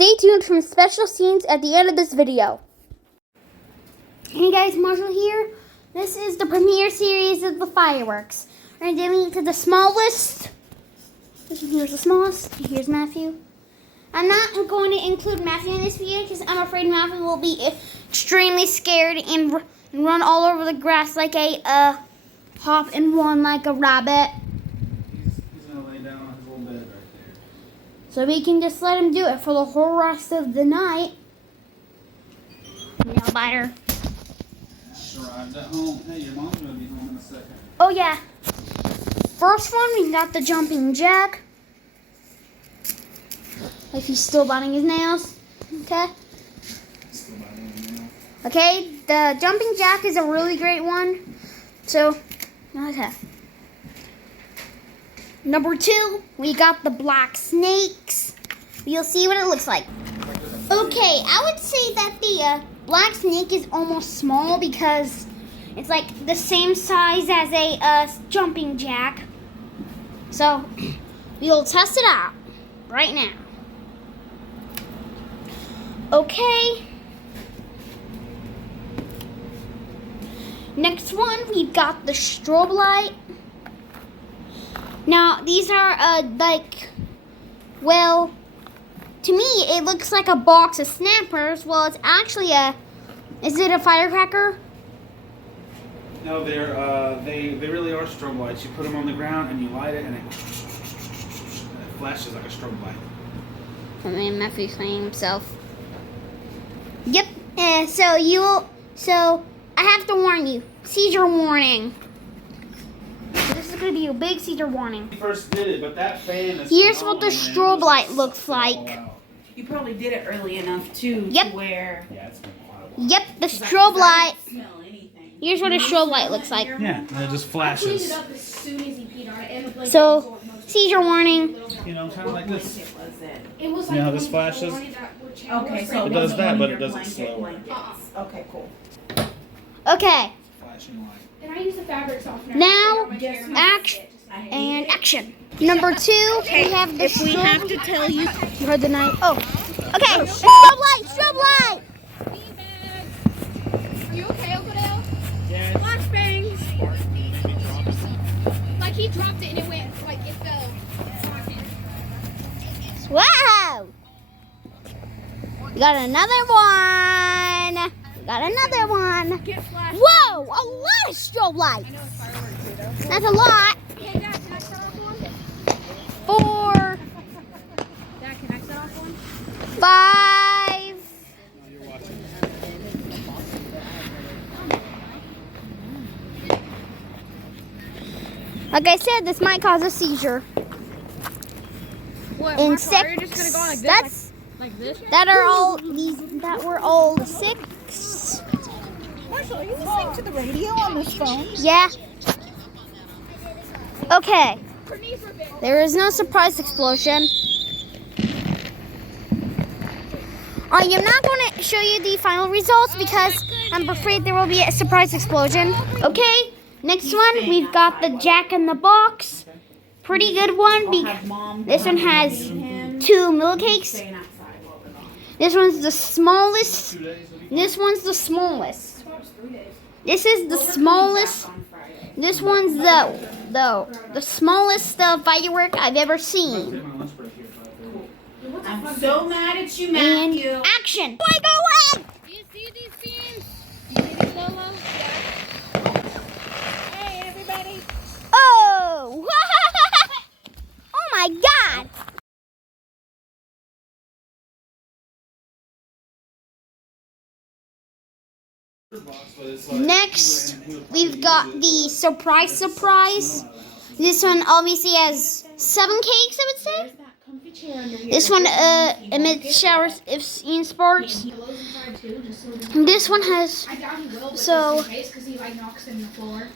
Stay tuned for special scenes at the end of this video. Hey guys, Marshall here. This is the premiere series of the Fireworks. We're doing it to the smallest. Here's the smallest. Here's Matthew. I'm not going to include Matthew in this video because I'm afraid Matthew will be extremely scared and run all over the grass like a hop and run like a rabbit. He's going to lay down on his little bed right there. So we can just let him do it for the whole rest of the night. Nail biter. Just arrived at home. Hey, your mom's going to be home in a second. Oh yeah. First one, we got the jumping jack. If he's still biting his nails. Okay. Still biting his nails. Okay, the jumping jack is a really great one. So, okay. Number 2, we got the black snakes. You'll see what it looks like. Okay, I would say that the black snake is almost small because it's like the same size as a jumping jack. So, we'll test it out right now. Okay. Next one, we've got the strobe light. Now, these are well, to me, it looks like a box of snappers. Well, it's actually is it a firecracker? No, they really are strobe lights. You put them on the ground and you light it and it flashes like a strobe light. I mean, Matthew's playing himself. Yep. So I have to warn you. Seizure warning. This is going to be a big seizure warning. We first did it, but that fan is. Here's what the strobe light looks like. You probably did it early enough too. Yep. To where. Yeah, it's been a while. Yep, the strobe light. Smell anything. Here's what a strobe light looks like. Yeah, and it just flashes. So, seizure warning. You know, kind of like this. It was You know how this flashes? Okay, so It does that, but it your doesn't blanket slow. blankets. Okay, cool. Okay, Flashing light. And I use the fabric softener. now Action. action. Number 2, we have the If we have to tell you. You heard the night. Oh, okay. Strobe light, strobe light. Are you okay, Uncle Dale? Yeah. Flashbangs. Like he dropped it and it went like it fell. Wow. We got another one. We got another one. Get flashed. Whoa, a lot of strobe lights. I know it's fireworks too though. That's a lot. Hey Dad, can I start off one? 4, Dad, can I start off one? 5. You're watching. Like I said, this might cause a seizure. What? In Marshall, are you 6. just gonna go like this? That's Like this? that were all 6. Marshall, are you listening to the radio on this phone? Yeah. Okay. Her knees were big. There is no surprise explosion. I am not going to show you the final results because I'm afraid there will be a surprise explosion. Okay, next one, we've got the Jack in the Box. Pretty good one. This one has 2 milkshakes. Staying outside while we're gone. This one's the smallest. This one's the smallest. This is the smallest. On Friday. This one's the smallest firework I've ever seen. Take my lunch break here, so I'm so mad at you, And Matthew. action! I go in! Do you see these beams? You see these Lolo? Yeah. Hey everybody. Oh! Oh my God! Next, we've got the surprise. This one obviously has 7 cakes, I would say. This one emits showers if seen sparks. This one has I doubt he will, but So- just in case, because he like knocks them in the floor.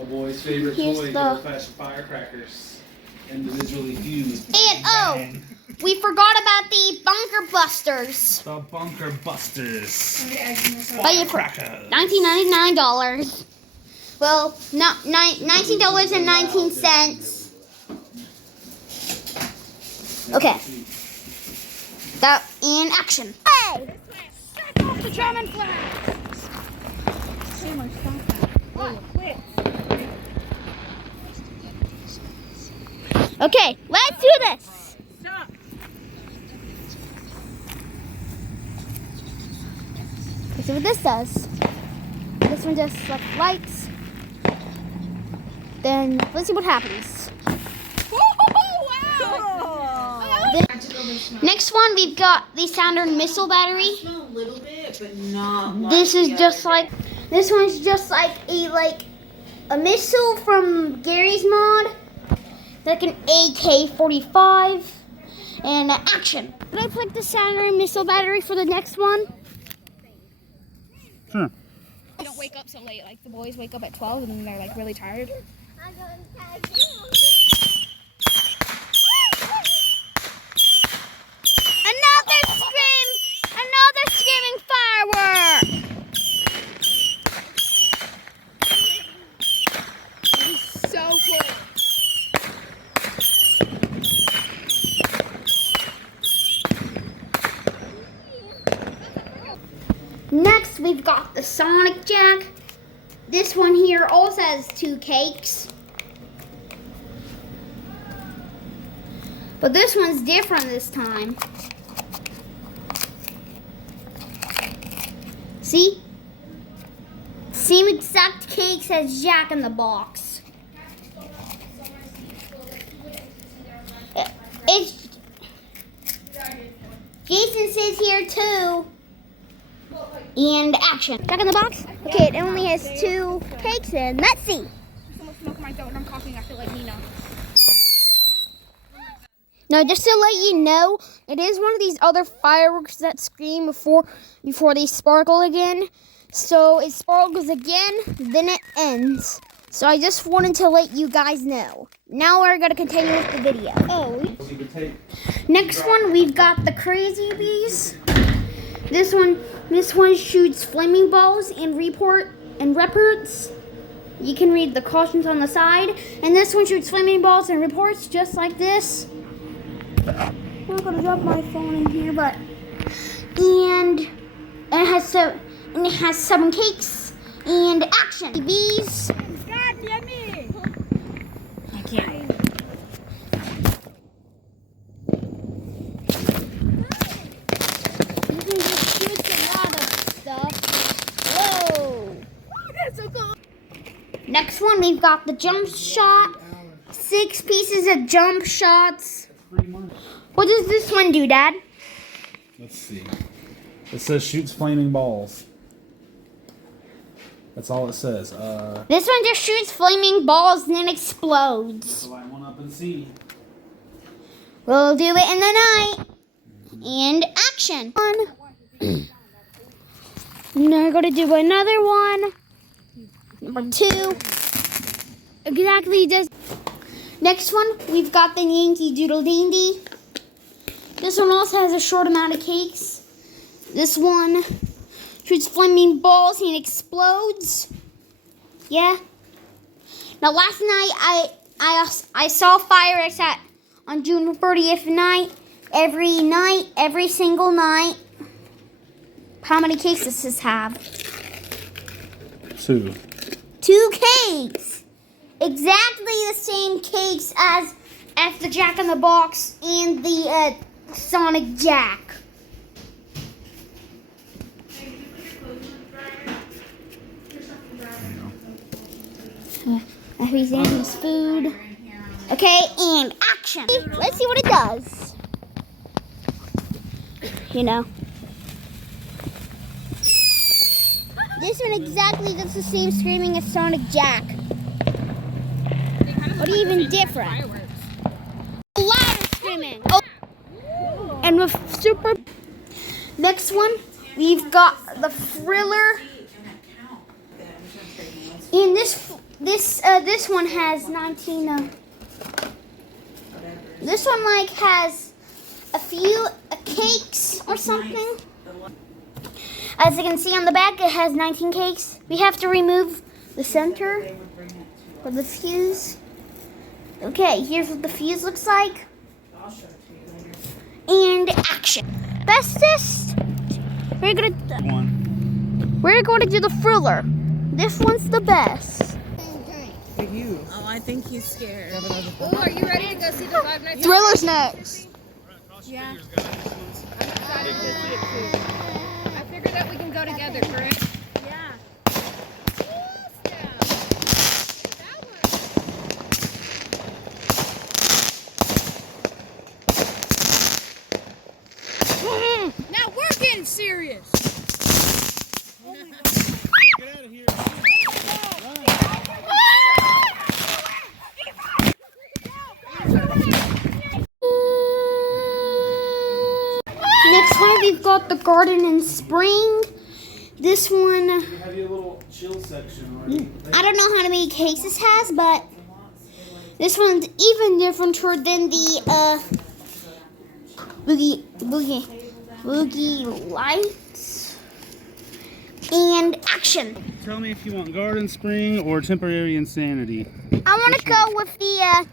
A boy's favorite Here's toy, the- old-fashioned firecrackers, individually fused. And oh, we forgot about the bunker busters. The Bunker Busters. Firecrackers. $19.99. Well, not $19.19. Okay. That in action. Hey! Shut off the German flag. Seymour, stop that. What? Wait. Okay, let's do this. Stop. Let's see what this does. This one just like lights. Then let's see what happens. Next one, we've got the Sounder missile battery. A little bit, but not. This is just like, this one's just like a missile from Gary's mod, like an AK-45, and action. Let's like the Sounder missile battery for the next one. Sure. You don't wake up so late. Like the boys wake up at 12 and then they're like really tired. Another screaming firework. So cool. Next, we've got the Sonic Jack. This one here also has 2 cakes. But this one's different this time. See? Same exact cakes as Jack in the Box. It's Jason says here too. And action. Jack in the Box? Okay, it only has 2 cakes in. Let's see. Someone smoking my throat and I'm coughing. I feel like Nina. Now, just to let you know, it is one of these other fireworks that scream before they sparkle again. So it sparkles again, then it ends. So I just wanted to let you guys know. Now we're gonna continue with the video. Next one, we've got the Crazy Bees. This one shoots flaming balls and reports. You can read the cautions on the side. And this one shoots flaming balls and reports just like this. I'm not gonna drop my phone in here, but it has 7 cakes and action. Bees. God damn me. I can't. You can just shoot a lot of stuff. Whoa! That's so cool. Next one, we've got the jump shot. 6 pieces of jump shots. What does this one do, Dad? Let's see. It says shoots flaming balls. That's all it says. This one just shoots flaming balls and then explodes. So light one up and see. We'll do it in the night. And action. Now we're going to do another one. Number 2. Exactly just. Next one, we've got the Yankee Doodle Dandy. This one also has a short amount of cakes. This one shoots flaming balls and explodes. Yeah. Now last night I saw fireworks on June 30th night. Every single night. How many cakes does this have? 2. 2 cakes. Exactly the same cakes as the Jack in the Box and the Sonic Jack. Everything's food. Okay, and action. Let's see what it does. You know. This one exactly does the same screaming as Sonic Jack. But even different. Louder screaming. Oh. And with super. Next one, we've got the Thriller. And this one has 19. This one like has a few cakes or something. As you can see on the back, it has 19 cakes. We have to remove the center for the fuse. Okay, here's what the fuse looks like. And action. bestest, we're going to do the thriller. This one's the best. Oh, I think he's scared. Oh, are you ready to go see the Five Nights? Thriller's next. Yeah. I'm excited to see it too. I figured that we can go together, correct? Yeah. Now we're getting serious. Get out of here. Next one, we've got the garden in spring. This one, You have your little chill section already. I don't know how many cases has, but this one's even different than the boogie lights and action. Tell me if you want garden spring or temporary insanity. I want to go with the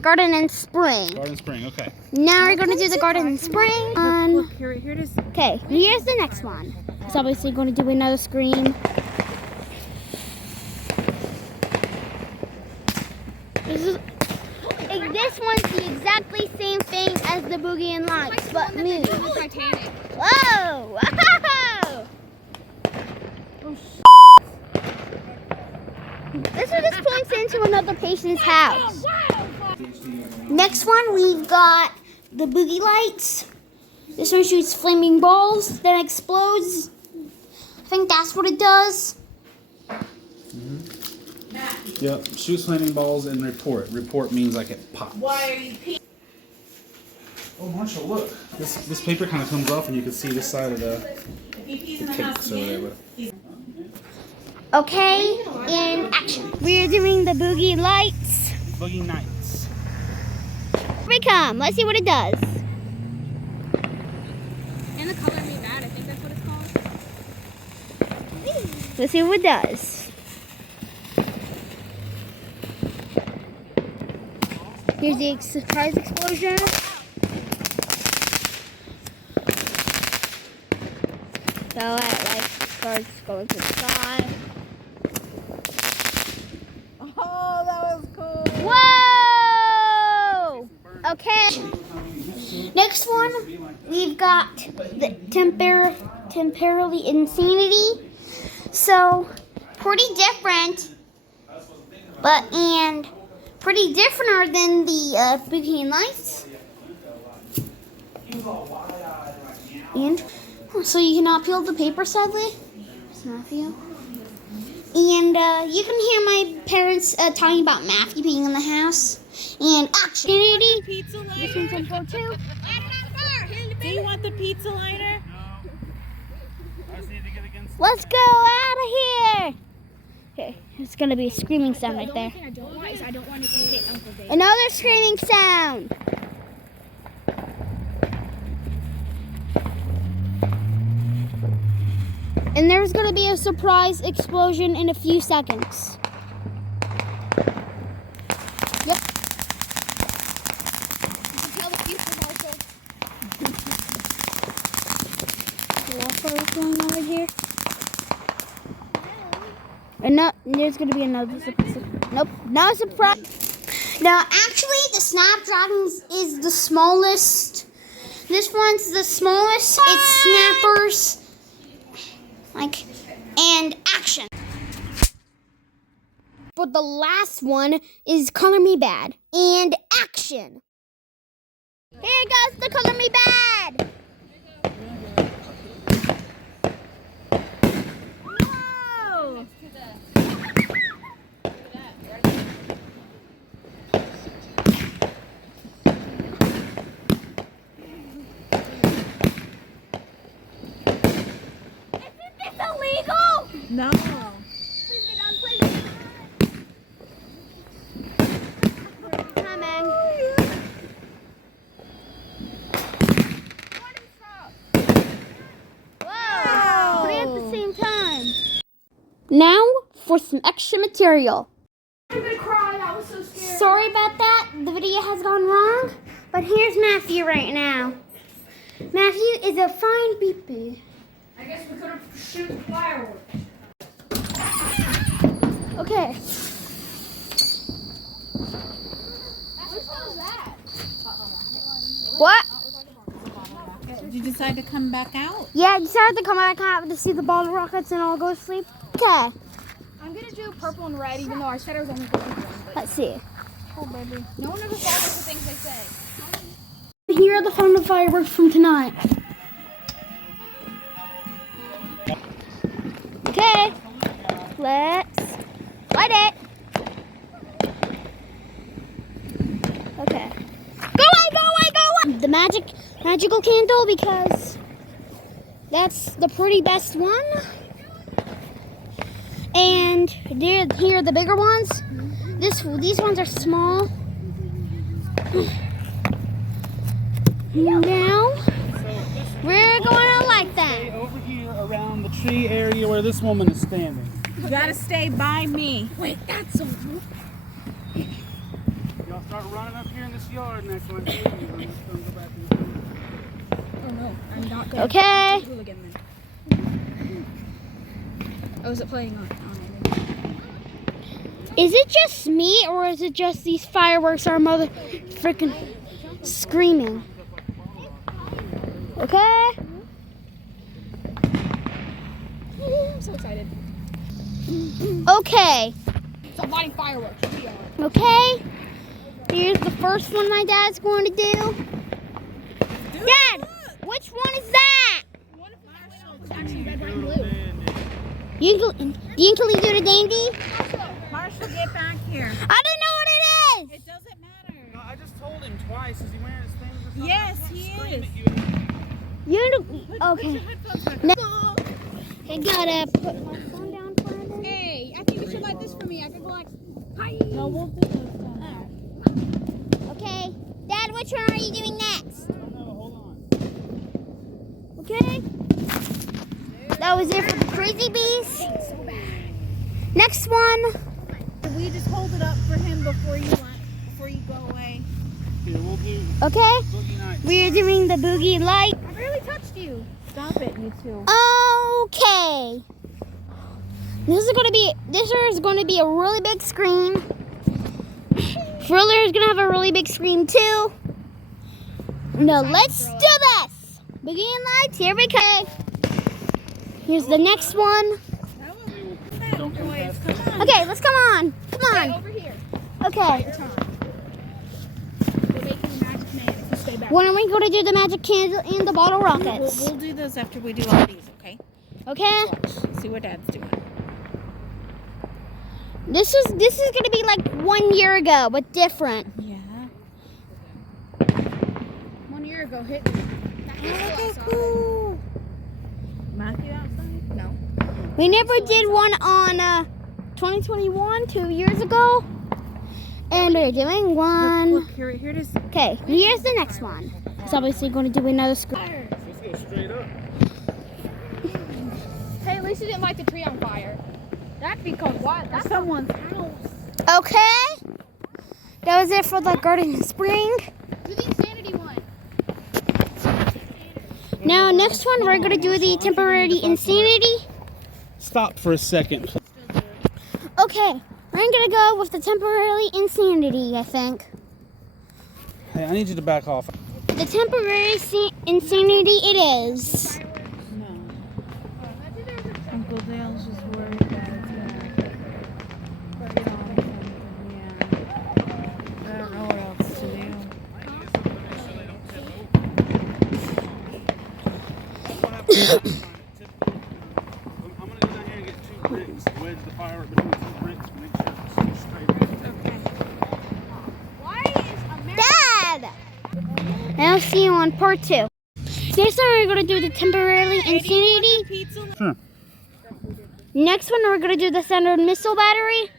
garden in spring. Garden spring, okay. Now we're going to do the garden in spring. Look, here it is. Okay, here's the next one. It's obviously going to do another screen. This one's the exactly same thing as the Boogie and Lights, but me. Titanic. Whoa! Wow! This one just points into another patient's house. Next one, we've got the Boogie Lights. This one shoots flaming balls, then explodes. I think that's what it does. Yep, shoots flaming balls and report. Report means like it pops. Why are you peeing? Oh, Marshall, look. This paper kind of comes off and you can see this side of the If he pees in the house cakes or whatever. Okay, and action. We're doing the Boogie Lights. Boogie Nights. Here we come. Let's see what it does. And the Color Me Bad, I think that's what it's called. Let's see what it does. Here's the surprise explosion. So it starts going to the sky. Oh, that was cool. Whoa! Okay. Next one, we've got the temporarily insanity. So pretty different, and pretty different than the Boogie and Lights. And so you cannot peel the paper, sadly. It's Matthew. And you can hear my parents talking about Matthew being in the house. And action. Pizza This one's lighter? info too. Do you want the pizza lighter? I just need to get against. Let's go out of here. Okay, it's gonna be a screaming sound right there. I don't want is I don't want it to hit Uncle Dave. Another screaming sound. And there's gonna be a surprise explosion in a few seconds. Yep. Tell the people also. What's going on right here? And no, there's gonna be another surprise. Nope, not a surprise. Now, actually, the Snapdragon is the smallest. This one's the smallest. It's snappers. And action. But the last one is Color Me Bad and action. Here goes the Color Me Bad. Whoa! Illegal? No. Coming. Whoa! Three at the same time. Now for some extra material. I'm gonna cry. I was so scared. Sorry about that. The video has gone wrong, but here's Matthew right now. Matthew is a fine peepee. I guess we could have shoot fireworks. Okay. What? Did you decide to come back out? Yeah, I decided to come back out to see the bottle rockets and I'll go to sleep. Okay. I'm gonna do purple and red, even though I said I was only going to do one. But Let's see. cool, baby. No one ever follows the things I say. Here are the fun of fireworks from tonight. Okay. Let's light it. Okay. Go away, go away, go away! The magical candle because that's the pretty best one. And here are the bigger ones. These ones are small. Now we're gonna light them. Over here around the tree area where this woman is standing. You gotta stay by me. Wait, that's so. Y'all start running up here in this yard next one. I'm just gonna go back in the room. Oh no, I'm not going Okay. to hooligan then. Oh, is it playing on it? Is it just me or is it just these fireworks our mother freaking screaming? Okay. I'm so excited. Okay. So I'm lighting fireworks. Okay. Here's the first one my dad's going to do. Dad, which one is that? One of them is actually red, white, and blue. Yinkly do the dandy? Marshall, get back here. I don't know what it is. It doesn't matter. No, I just told him twice. Is he wearing his things or something? Yes, I'm he screaming is. at you. Okay. Now, I gotta put my phone down for a minute. Hey, I think you should light this for me. I could go like, hi. No, we'll do this down there. Okay. Dad, which one are you doing next? I don't know. Hold on. Okay. That was it for the crazy beast. Next one. We just hold it up for him before you go away. Here, we'll do Okay. Boogie Nights. We're doing the boogie light. I barely touched you. Stop it, you two. Okay. This is going to be a really big screen. Thriller is going to have a really big screen too. Now let's do this. Boogie lights, here we go. Here's the next one. Don't come past Come on. Okay, let's come on. Come Stay on. over here. Okay. Your turn. We're making the magic man if you stay back. When are we going to do the magic candle and the bottle rockets? We'll do those after we do all these, okay? Okay. See what Dad's doing. This is going to be like 1 year ago, but different. Yeah. 1 year ago, hit me. Okay, cool. Matthew outside? No. We never did one on 2021 2 years ago, and we're doing one. Look, here it is. Okay, here's the next one. It's obviously going to do another screen. Let's go straight up. Hey, at least you didn't light the tree on fire. That'd be called what? That's Someone's house. Okay, that was it for the Garden of Spring. do the insanity one. Now, next one we're going to do the temporary insanity. Stop for a second. Okay, we're going to go with the temporary insanity, I think. Hey, I need you to back off. The temporary insanity it is. No. Uncle Dale's just worried that it's gonna I don't know what else to do. I'm gonna go down here and get 2 bricks, wedge the firework between 2 bricks, and make sure it's straight. Why is America? Dad! And I'll see you on part 2. Next time we're going to do the temporary insanity. Pizza. Sure. Next one we're going to do the standard missile battery.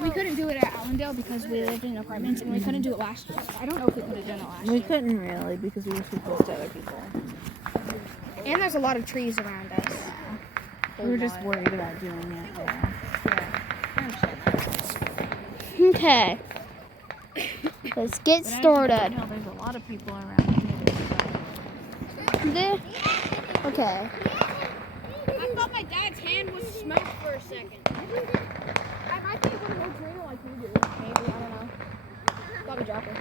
We couldn't do it at Allendale because we lived in apartments, and we couldn't do it last year. I don't know if we could have done it last year. We couldn't really because we were too close to other people. And there's a lot of trees around us. We were just worried about doing it. Yeah. Okay. Let's get But as you started. can tell, there's a lot of people around here. There. Okay. I thought my dad's hand was smoked for a second. I might be able to hold Trina like you do. Maybe, I don't know. Probably drop her.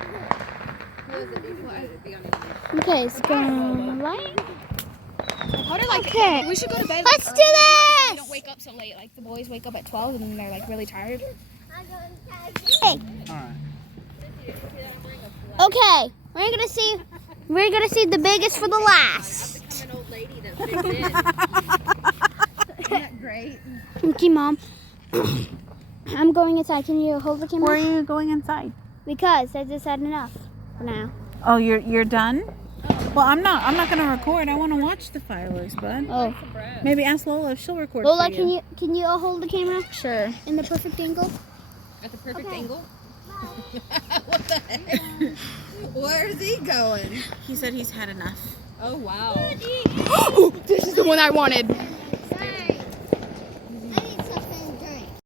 Okay, it's going right. Hold her like Okay. we should go to bed. Let's like, do early. this! We don't wake up so late. Like the boys wake up at 12 and then they're like really tired. Hey. Alright. Okay. We're gonna see the biggest for the last. I'm an old lady that fits in. Isn't that great? Okay, Mom. I'm going inside. Can you hold the camera? Where are you going inside? Because I just had enough for now. Oh, you're done? Well, I'm not gonna record. I want to watch the fireworks, bud. Oh, Maybe ask Lola if she'll record. Lola, for you. can you hold the camera Sure. in the perfect angle? At the perfect Okay. angle? What the heck? Where's he going? He said he's had enough. Oh wow. This is the one I wanted.